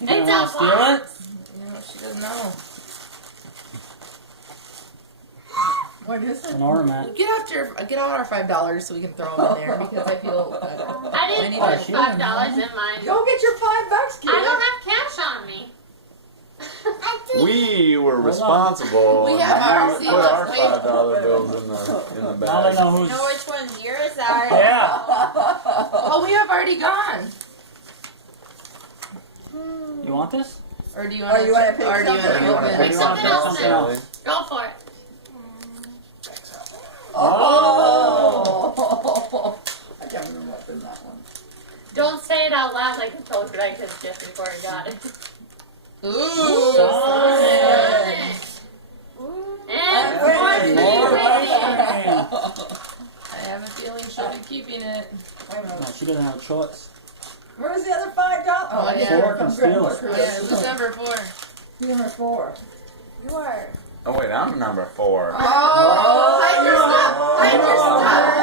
You gonna It's wanna a steal it? You know, she doesn't know. What is it? An ornament. Get out our $5 so we can throw them in there because I feel. I didn't need put to- $5 in mine. Go get your $5, kid. I don't have cash on me. We were responsible. We and have we our put our seals. $5 bills in the Now they bag. know who's. Know which one's yours are. Yeah. Oh, we have already gone. You want this? Or do you Or want to? you wanna pick Or do you something? want to Or open? do you want to Something pick else something in. else? Go for it. Oh! I can't remember what's in that one. Don't say it out loud like I told Greg just before he got it. Ooh. Sonic. And Wait, more More ice cream. cream. I have a feeling she'll be keeping it. Wait a minute. No, she doesn't have a choice. Where's the other $5? Oh, yeah. Four can steal it. Oh, yeah, who's number 4? Number 4. You are. Oh wait, I'm number 4. Oh, hide your stuff. Hide your stuff.